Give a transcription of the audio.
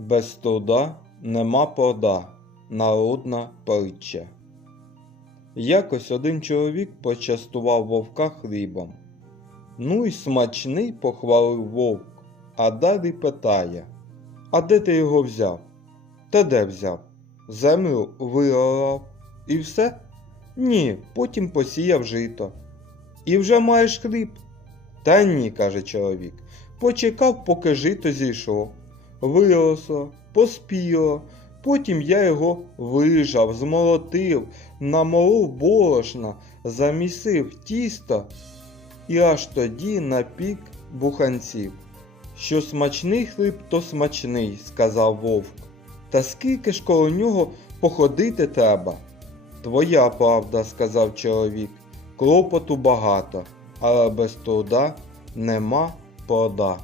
Без труда нема плода. Народна притча. Якось один чоловік почастував вовка хлібом. Ну й смачний похвалив вовк, а далі питає: А де ти його взяв? Та де взяв? Землю вирвав. І все? Ні, потім посіяв жито. І вже маєш хліб? Та ні, каже чоловік. Почекав, поки жито зійшло. Виросло, поспіло. Потім я його вижав, змолотив, намолов борошна, замісив тісто і аж тоді напік буханців. Що смачний хліб, то смачний, сказав вовк. Та скільки ж коло нього походити треба? Твоя правда, сказав чоловік. Клопоту багато, але без труда нема плода.